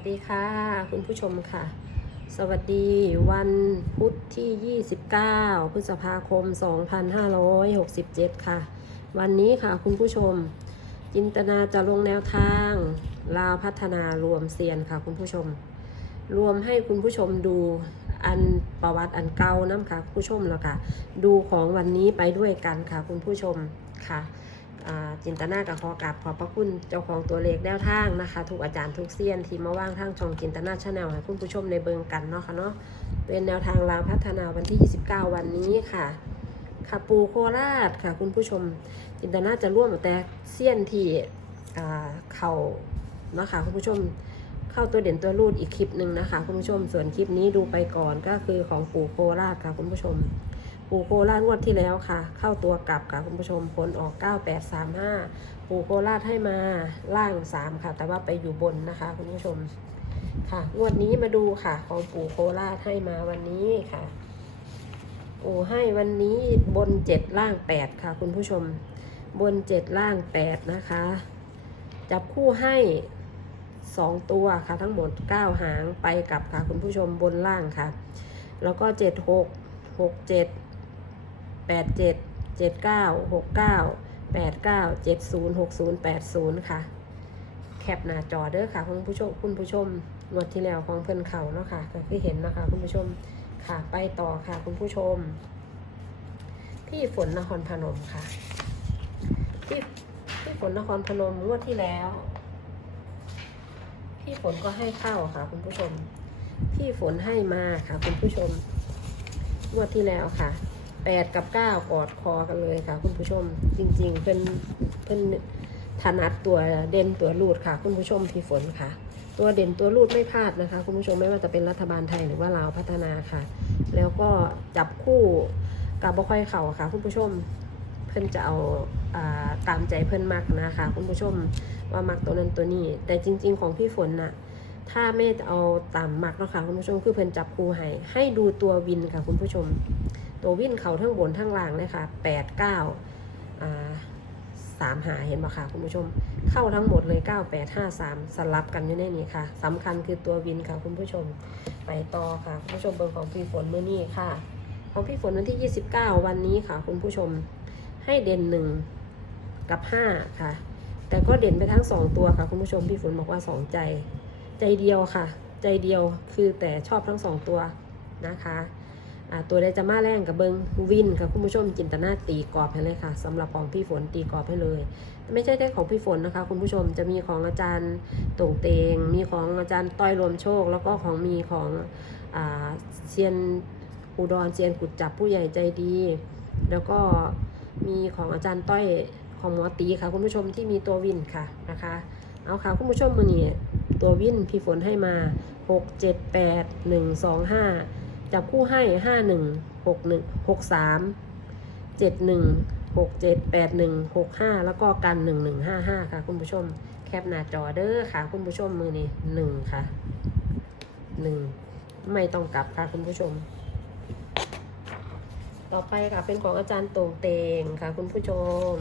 วัสดีค่ะ คุณผู้ชมค่ะ สวัสดีวันพุธที่ 29 พฤษภาคม 2567 ค่ะ วันนี้ค่ะคุณผู้ชม จินตนาจะลงแนวทางลาวพัฒนารวมเซียนค่ะคุณผู้ชม รวมให้คุณผู้ชมดูอันประวัติอันเก่าน้ำค่ะคุณผู้ชมแล้วค่ะ ดูของวันนี้ไปด้วยกันค่ะคุณผู้ชมค่ะ จินตนากับขอกราบขอบพระคุณเจ้าของตัวเลขแนวทางนะคะ ทุกอาจารย์ทุกเซียน ที่มาว่างทางช่องจินตนาชาแนลให้คุณผู้ชมในเบิงกันเนาะค่ะเนาะเป็นแนวทางลาวพัฒนาวันที่ 29 วันนี้ค่ะค่ะปูโคราชค่ะ คุณผู้ชมจินตนาจะร่วมแต่เซียนที่เขานะคะคุณผู้ชมเข้าตัวเด่นตัวรูดอีกคลิปหนึ่งนะคะ คุณผู้ชมส่วนคลิปนี้ดูไปก่อนก็คือของปู่โคราชค่ะคุณผู้ชม ปูโครางวดที่แล้วค่ะ เข้าตัวกลับค่ะคุณผู้ชมผลออก 9835 ปูโคราให้มาล่าง 3 ค่ะ แต่ว่าไปอยู่บนนะคะคุณผู้ชมค่ะงวดนี้มาดูค่ะ ของปูโคราให้มาวันนี้ค่ะปูให้วันนี้บน 7 ล่าง 8 ค่ะ คุณผู้ชมบน 7 ล่าง 8 นะคะ จับคู่ให้ 2 ตัวค่ะทั้งหมด 9 หางไปกลับค่ะคุณผู้ชมบนล่างค่ะ แล้วก็ 7 6 6 7 8 7 7 9 6 9 8 9 7 0 6 0 8 0ค่ะ แคปหน้าจอเด้อค่ะคุณผู้ชมคุณผู้ชมงวดที่แล้วของเพิ่นเขาเนาะค่ะก็คือเห็นนะคะคุณผู้ชมค่ะไปต่อค่ะคุณผู้ชม พี่ฝนนครพนมค่ะพี่พี่ฝนนครพนมงวดที่แล้ว พี่ฝนก็ให้เข้าค่ะ คุณผู้ชม พี่ฝนให้มาค่ะ คุณผู้ชมงวดที่แล้วค่ะ แปดกับเก้ากอดคอกันเลยค่ะ คุณผู้ชม จริง ๆเป็นเป็นถนัดตัวเด่นตัวรูดค่ะ คุณผู้ชมพี่ฝนค่ะ ตัวเด่นตัวรูดไม่พลาดนะคะ คุณผู้ชมไม่ว่าจะเป็นรัฐบาลไทยหรือว่าลาวพัฒนาค่ะ แล้วก็จับคู่กับบค่อยเข่าค่ะ คุณผู้ชมเพิ่นจะเอาอาตามใจเพิ่นมักนะคะ คุณผู้ชมว่ามักตัวนั้นตัวนี้ แต่จริง ๆ ของพี่ฝนน่ะถ้าไม่เอาตามมักเนาะค่ะคุณผู้ชมคือเพิ่นจับคู่ให้ให้ดูตัววินค่ะ คุณผู้ชม ตัววินเขาทั้งบนทั้งล่างเลยค่ะแปดเก้าสามหาเห็นปะคะคุณผู้ชม เข้าทั้งหมดเลยเก้าแปดห้าสามสลับกันอยู่ในนี้ค่ะสำคัญคือตัววินค่ะคุณผู้ชม ไปต่อค่ะคุณผู้ชมเบอร์ของพี่ฝนเมื่อนี้ค่ะ ของพี่ฝนวันที่ 29 วันนี้ค่ะ คุณผู้ชมให้เด่นหนึ่งกับห้าค่ะ แต่ก็เด่นไปทั้งสองตัวค่ะ คุณผู้ชมพี่ฝนบอกว่าสองใจ ใจเดียวค่ะ ใจเดียวคือแต่ชอบทั้งสองตัวนะคะ ตัวใดจะมาแรงกับเบิงวินค่ะคุณผู้ชมจินตนาตีกรอบให้เลยค่ะสำหรับของพี่ฝนตีกรอบให้เลย ไม่ใช่แค่ของพี่ฝนนะคะ คุณผู้ชมจะมีของอาจารย์ตงเตง มีของอาจารย์ต้อยรวมโชค แล้วก็ของมีของอเซียนอุดรเซียนกุดจับผู้ใหญ่ใจดี แล้วก็มีของอาจารย์ต้อยของหมอตีค่ะ คุณผู้ชมที่มีตัววินค่ะนะคะ เอาค่ะคุณผู้ชมมือนี้ตัววินพี่ฝนให้มา 6 7 8 1 2 5 จับคู่ให้5 1 6 1 6 3 7 1 6 7 8 1 6 5แปดหนึ่งหกห้าแล้วก็กัน1 1 5 5ค่ะ คุณผู้ชม แคปหน้าจอเด้อค่ะ คุณผู้ชมมือนี้1ค่ะ1ไม่ต้องกลับค่ะ คุณผู้ชม ต่อไปค่ะเป็นของอาจารย์ตงเตงค่ะ คุณผู้ชม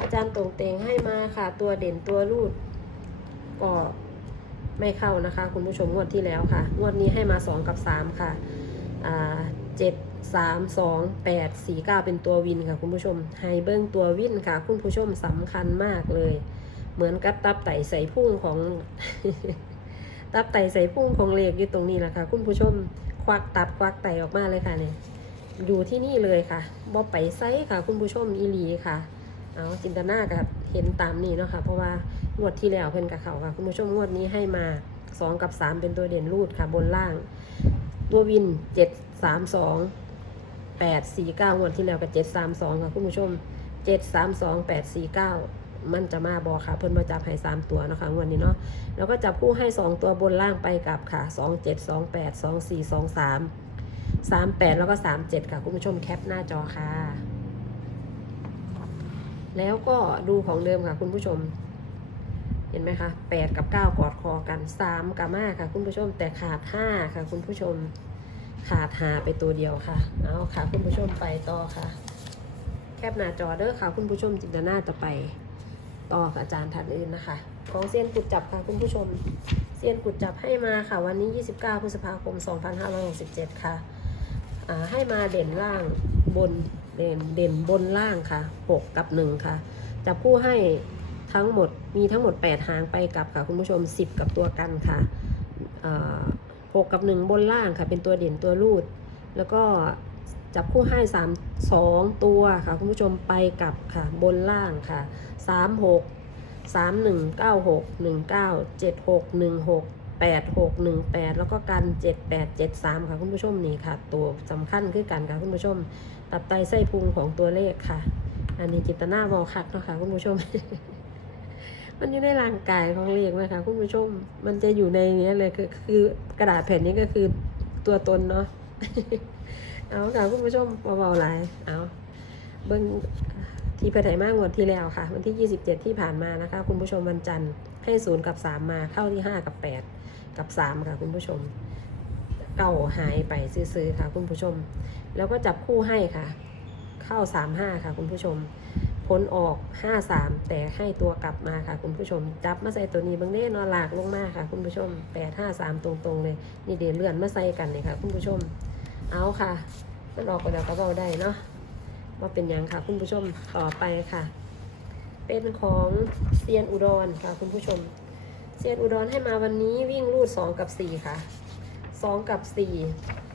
อาจารย์ตงเตงให้มาค่ะ ตัวเด่นตัวรูดก็ ไม่เข้านะคะ คุณผู้ชมงวดที่แล้วค่ะ งวดนี้ให้มา 2 กับ 3 ค่ะอ่าเจ็ดสามสองแปดสี่เก้าเป็นตัววินค่ะ คุณผู้ชมไฮเบิ้งตัววินค่ะ คุณผู้ชมสำคัญมากเลย เหมือนกับตับไตใส่พุ่งของ ตับไตใส่พุ่งของเหลขอยู่ตรงนี้แหละค่ะ คุณผู้ชมควักตับควักไตออกมาเลยค่ะเนี่ยอยู่ที่นี่เลยค่ะบอบไปไซค่ะ คุณผู้ชมอีหลีค่ะ เอาจินตนากับเห็นตามนี้เนาะค่ะ เพราะว่า งวดที่แล้วเพิ่นกับเขาค่ะ คุณผู้ชมงวดนี้ให้มา 2 กับ 3 เป็นตัวเด่นรูดค่ะบนล่าง ตัววิน 7 3 2 8 4 9งวดที่แล้วกับ7 3 2 ค่ะคุณผู้ชม 7 3 2 8 4 9 มันจะมาบอค่ะ เพิ่นมาจับให้ 3 ตัวนะคะงวดนี้เนาะแล้วก็จับคู่ให้ 2 ตัวบนล่างไปกับค่ะ 2 7 2 8 2 4 2 3 3 8 แล้วก็ 3 7 ค่ะคุณผู้ชมแคปหน้าจอค่ะ แล้วก็ดูของเดิมค่ะคุณผู้ชม เห็นไหมคะแปดกับเก้ากอดคอกันสามกับห้าค่ะ คุณผู้ชมแต่ขาดห้าค่ะ คุณผู้ชมขาดหาไปตัวเดียวค่ะ เอาค่ะ คุณผู้ชมไปต่อค่ะ แคปหน้าจอเด้อค่ะ คุณผู้ชมจินตนาจะไปต่อกับอาจารย์ท่านอื่นนะคะ ของเส้นกุดจับค่ะคุณผู้ชมเซียนกุดจับให้มาค่ะ วันนี้ 29 พฤษภาคม 2567 ค่ะอ่าให้มาเด่นล่างบนเด่นเด่นบนล่างค่ะ 6 กับ 1 ค่ะ จับคู่ให้ ทั้งหมดมีทั้งหมด 8 หางไปกลับค่ะคุณผู้ชม 10 กับตัวกันค่ะอ่า6กับ 1 บนล่างค่ะ เป็นตัวเด่นตัวรูด แล้วก็จับคู่ให้3 2 ตัวค่ะ คุณผู้ชมไปกลับค่ะบนล่างค่ะ 3 6 3 1 9 6 1 9 7 6 1 6 8 6 1 8 แล้วก็กัน 7 8 7 3 ค่ะคุณผู้ชมนี่ค่ะ ตัวสำคัญคือกันค่ะคุณผู้ชม ตับไตไส้พุงของตัวเลขค่ะ อันนี้จิตนาบอคักเนาะค่ะคุณผู้ชม มันอยู่ในร่างกายของเลขไหมคะคุณผู้ชม มันจะอยู่ในนี้เลยคือคือกระดาษแผ่นนี้ก็คือตัวตนเนาะเอาค่ะคุณผู้ชมเบาๆหลายเอาเบิ้งที่ไปไถมากงวดที่แล้วค่ะ วันที่ 27 ที่ผ่านมานะคะ คุณผู้ชมวันจันทร์ให้ศูนย์กับ 3 มาเข้าที่ 5 กับ 8 กับ 3 ค่ะ คุณผู้ชม เก่าหายไปซื้อๆค่ะ คุณผู้ชม แล้วก็จับคู่ให้ค่ะ เข้า 3-5 ค่ะ คุณผู้ชม ผลออก 5-3 แต่ให้ตัวกลับมาค่ะคุณผู้ชม จับมาใส่ตัวนี้บางเน่นอนหลากลงมาค่ะคุณผู้ชม 8-5-3 ตรงๆเลย นี่เดี๋ยวเลื่อนมาใส่กันเลยค่ะคุณผู้ชม เอาค่ะมันออกไปแล้วก็เบาได้เนาะว่าเป็นยังค่ะคุณผู้ชมต่อไปค่ะ เป็นของเซียนอุดรค่ะคุณผู้ชม เซียนอุดรให้มาวันนี้วิ่งรูด 2 กับ 4 ค่ะ 2 กับ 4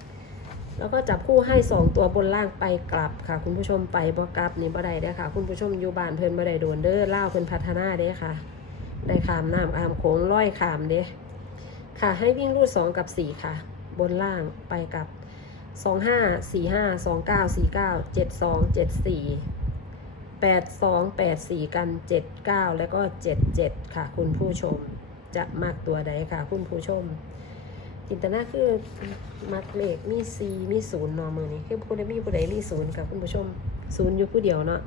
แล้วก็จับคู่ให้ 2 ตัวบนล่างไปกลับค่ะ คุณผู้ชมไปบ่กลับนี่บ่ได้เด้อค่ะ คุณผู้ชมอยู่บ้านเพิ่นบ่ได้โดนเด้อเล่าเพิ่นพัฒนาเด้อค่ะ ได้ขามน้ำอามโค้งร้อยขามเด้ค่ะ ให้วิ่งรูด 2 กับ 4 ค่ะ บนล่างไปกลับสองห้าสี่ห้าสองเก้าสี่เก้าเจ็ดสองเจ็ดสี่แปดสองแปดสี่กันเจ็ดเก้าแล้วก็เจ็ดเจ็ดค่ะ คุณผู้ชมจะมักตัวใดค่ะ คุณผู้ชม จินตนาคือมักเลขมีซีมีศูนย์นอมือนี้คือผู้ใดมีผู้ใดมีศูนย์ค่ะคุณผู้ชมศูนย์อยู่ผู้เดียวเนาะ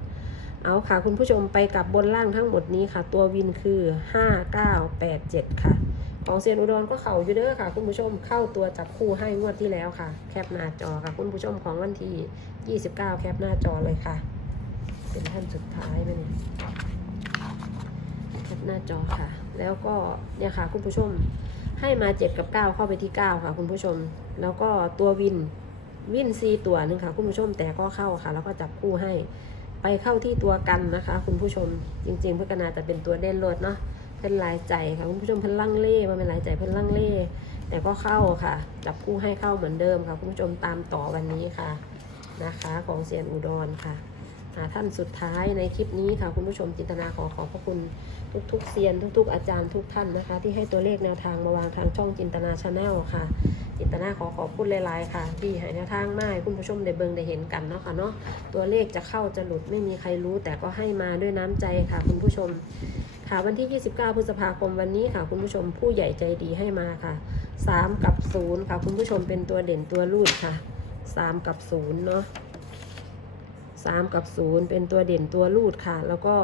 เอาค่ะคุณผู้ชมไปกับบนล่างทั้งหมดนี้ค่ะ ตัววินคือห้าเก้าแปดเจ็ดค่ะ ของเซียนอุดรก็เข่าอยู่เด้อค่ะ คุณผู้ชมเข้าตัวจับคู่ให้งวดที่แล้วค่ะ แคปหน้าจอค่ะ คุณผู้ชมของวันที่ 29 แคปหน้าจอเลยค่ะ เป็นท่านสุดท้ายไหมเนี่ยแคปหน้าจอค่ะ แล้วก็เนี่ยค่ะคุณผู้ชม ให้มา7กับ9เข้าไปที่9ค่ะ คุณผู้ชม แล้วก็ตัววินวินซีตัวหนึ่งค่ะ คุณผู้ชมแต่ก็เข้าค่ะ แล้วก็จับคู่ให้ ไปเข้าที่ตัวกันนะคะ คุณผู้ชมจริง ๆ เพื่อกนาจะเป็นตัวเด่นรถเนาะเพิ่นลายใจค่ะคุณผู้ชมเพิ่นลังเล่มันเป็นลายใจเพิ่นลังเล่แต่ก็เข้าค่ะ จับคู่ให้เข้าเหมือนเดิมค่ะ คุณผู้ชมตามต่อวันนี้ค่ะนะคะของเซียนอุดรค่ะท่านสุดท้ายในคลิปนี้ค่ะ คุณผู้ชมจินตนาขอขอบพระคุณ ทุกๆเซียนทุก ๆ อาจารย์ทุกท่านนะคะ ที่ให้ตัวเลขแนวทางมาวางทางช่องจินตนาชาแนลค่ะ จินตนาขอขอบคุณหลายๆค่ะ ที่ให้แนวทางมาให้คุณผู้ชมได้เบิงได้เห็นกันเนาะค่ะเนาะตัวเลขจะเข้าจะหลุดไม่มีใครรู้ แต่ก็ให้มาด้วยน้ำใจค่ะ คุณผู้ชมค่ะวันที่ 29 พฤษภาคมวันนี้ค่ะ คุณผู้ชมผู้ใหญ่ใจดีให้มาค่ะ 3 กับ 0 ค่ะ คุณผู้ชมเป็นตัวเด่นตัวรูดค่ะ 3 กับ 0 เนาะ3 กับ 0 เป็นตัวเด่นตัวรูดค่ะ แล้วก็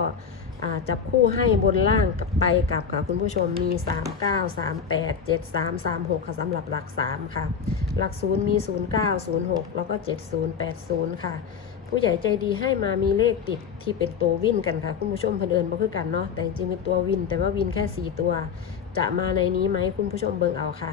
จับคู่ให้บนล่างกับไปกับค่ะคุณผู้ชมมี 3 9 3 8 7 3 3 6 ค่ะสำหรับหลัก 3 ค่ะ หลัก 0 มี 0 9 0 6 แล้วก็ 70 80 ค่ะ ผู้ใหญ่ใจดีให้มามีเลขติดที่เป็นตัววินกันค่ะ คุณผู้ชมเพนเอิญบ่คือกันเนาะแต่จริงเป็นตัววิน แต่ว่าวินแค่ 4 ตัว จะมาในนี้ไหมคุณผู้ชมเบิ่งเอาค่ะ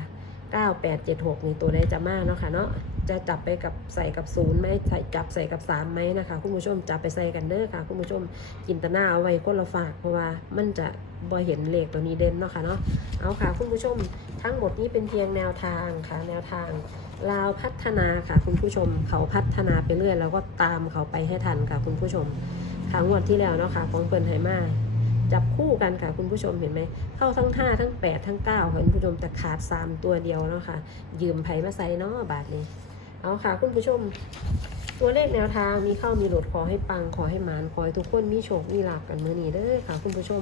9876 นี่ตัวใดจะมาเนาะค่ะเนาะ จะจับไปกับใส่กับศูนย์ไหมใส่จับใส่กับ3ไหมนะคะ คุณผู้ชมจับไปใส่กันเด้อค่ะ คุณผู้ชมจินตนาเอาไว้คนละฝากเพราะว่ามันจะบ่เห็นเลขตัวนี้เด่นเนาะค่ะเนาะเอาค่ะ คุณผู้ชมทั้งหมดนี้เป็นเพียงแนวทางค่ะ แนวทางลาวพัฒนาค่ะ คุณผู้ชมเขาพัฒนาไปเรื่อยแล้วก็ตามเขาไปให้ทันค่ะ คุณผู้ชมทางวันที่แล้วเนาะค่ะของเปิ่นไหมาจับคู่กันค่ะคุณผู้ชมเห็นไหมเข้าทั้ง 5 ทั้ง 8 ทั้ง 9ค่ะคุณผู้ชมแต่ขาด 3 ตัวเดียวเนาะค่ะ ยืมไผ่มาใส่เนาะบาทนี้ เอาค่ะคุณผู้ชม ตัวเลขแนวทางมีเข้ามีหลุดขอให้ปังขอให้มานขอให้ทุกคนมีโชคมีลาบกันเมื้อนี้เด้อค่ะ คุณผู้ชม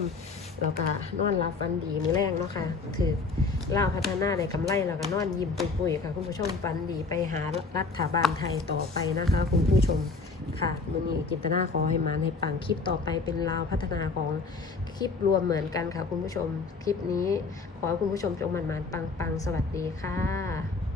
เราก็นอนรับฟันดีมือแรกเนาะค่ะถือล่าพัฒนาได้กำไรแล้วก็นอนยิ้มปุยๆค่ะ คุณผู้ชมฟันดีไปหารัฐบาลไทยต่อไปนะคะ คุณผู้ชมค่ะมือนี้จินตนาขอให้มาในปังคลิปต่อไปเป็นลาวพัฒนาของคลิปรวมเหมือนกันค่ะ คุณผู้ชมคลิปนี้ขอให้คุณผู้ชมจงมันมันๆปังๆสวัสดีค่ะ